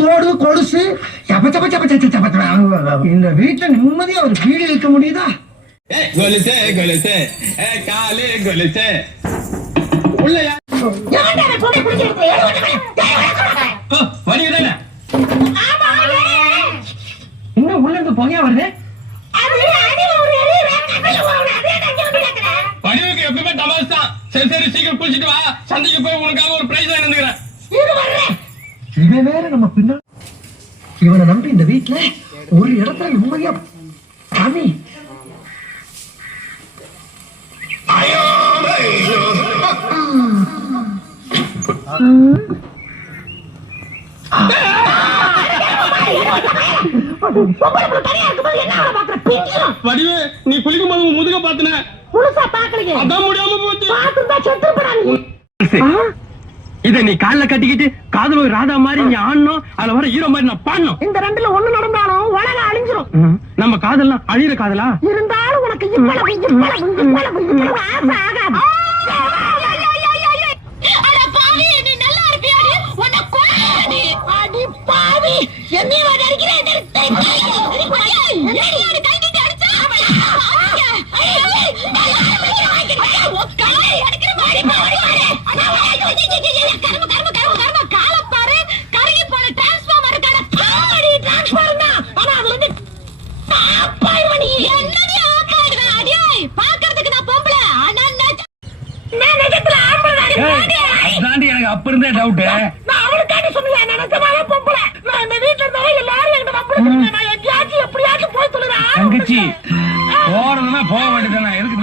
தோடு கொலுசு இந்த வீட்டுல நிம்மதியா ஒரு வீடு இருக்க முடியுதா? கொலுசே கொலுசே காலே கொலுசே உள்ளயா வடிவுதானே இன்னும் உள்ள இருந்து புகையா வருது. வடிவுக்கு எப்பவுமே டமாஸ் தான். சரி சரி சீக்கிரம் குளிச்சுட்டு வா, சந்தைக்கு போய் உனக்காக ஒரு பிரைஸ் வாங்கிக்கிறேன். இவன் வேற நம்ம பின்னா இவனை நம்பி இந்த வீட்டுல ஒரு இடத்துல நிம்மதியா சாமி வடிவு நீ குளிக்கும் போது முதுக பாத்துன அதான் முடியாம போச்சு. இத நீ கால்ல கட்டிக்கிட்டு காதல ஒரு ராதா மாதிரி நீ ஆடணும், அதுல வர ஹீரோ மாதிரி நான் பாடணும். இந்த ரெண்டுல ஒண்ணு நடந்தாலும் உலகம் அழிஞ்சிரும். நம்ம காதல்லாம் அழியிற காதலா இருந்தாலும் உனக்கு இவ்வளவு ஆசை ஆகாது. எனக்கு அப்ப இருந்தே டவுட். நான் அவளுக்காண்டி சொன்னேன், நினைச்சதாவே பொம்பளை. நான் இந்த வீட்டுல இருந்தாலும் எல்லாரும் என்கிட்ட வம்பளுக்கு. நான் எங்கேயாச்சும் எப்படியாச்சும் போய் சொல்லுறேன். தங்கச்சி போறதுன்னா போக வேண்டியதானே, எதுக்கு